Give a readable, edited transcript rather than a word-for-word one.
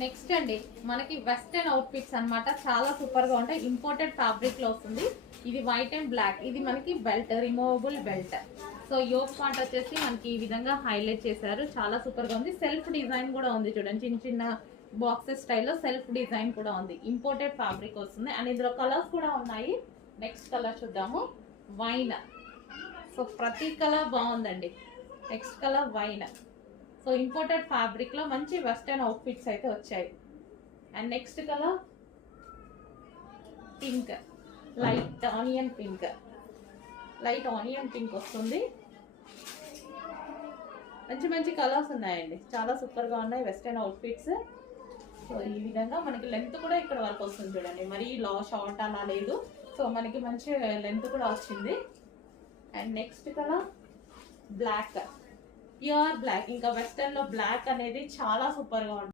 Next అండి మనకి western outfits అన్నమాట. చాలా సూపర్ గా ఉంటాయి. ఇంపోర్టెడ్ ఫ్యాబ్రిక్ లో వస్తుంది. ఇది వైట్ అండ్ బ్లాక్. ఇది మనకి belt, removable belt. So yoke part వచ్చేసి మనకి ఈ విధంగా హైలైట్ చేశారు. చాలా సూపర్ గా ఉంది. సెల్ఫ్ డిజైన్ కూడా ఉంది చూడండి. చిన్న చిన్న బాక్సెస్ స్టైల్లో సెల్ఫ్ డిజైన్ కూడా ఉంది. ఇంపోర్టెడ్ ఫ్యాబ్రిక్ వస్తుంది. అండ్ ఇందులో కలర్స్ కూడా ఉన్నాయి. నెక్స్ట్ కలర్ చూద్దాము. వైన్. సో ప్రతి కలర్ బాగుందండి. Next colour wine. So imported fabric లో మంచి వెస్టర్న్ అవుట్ఫిట్స్ అయితే వచ్చాయి. And next colour pink, light onion pink. Light onion pink వస్తుంది. మంచి మంచి కలర్స్ ఉన్నాయండి. చాలా సూపర్ గా ఉన్నాయి వెస్టర్న్ అవుట్ఫిట్స్. సో ఈ విధంగా మనకి లెంత్ కూడా ఇక్కడ వరకు వస్తుంది చూడండి. మరీ షార్ట్ అలా లేదు. సో మనకి మంచి లెంత్ కూడా వచ్చింది. And next colour black, pure black. ఇంకా వెస్టర్న్ లో బ్లాక్ అనేది చాలా సూపర్ గా ఉంటుంది.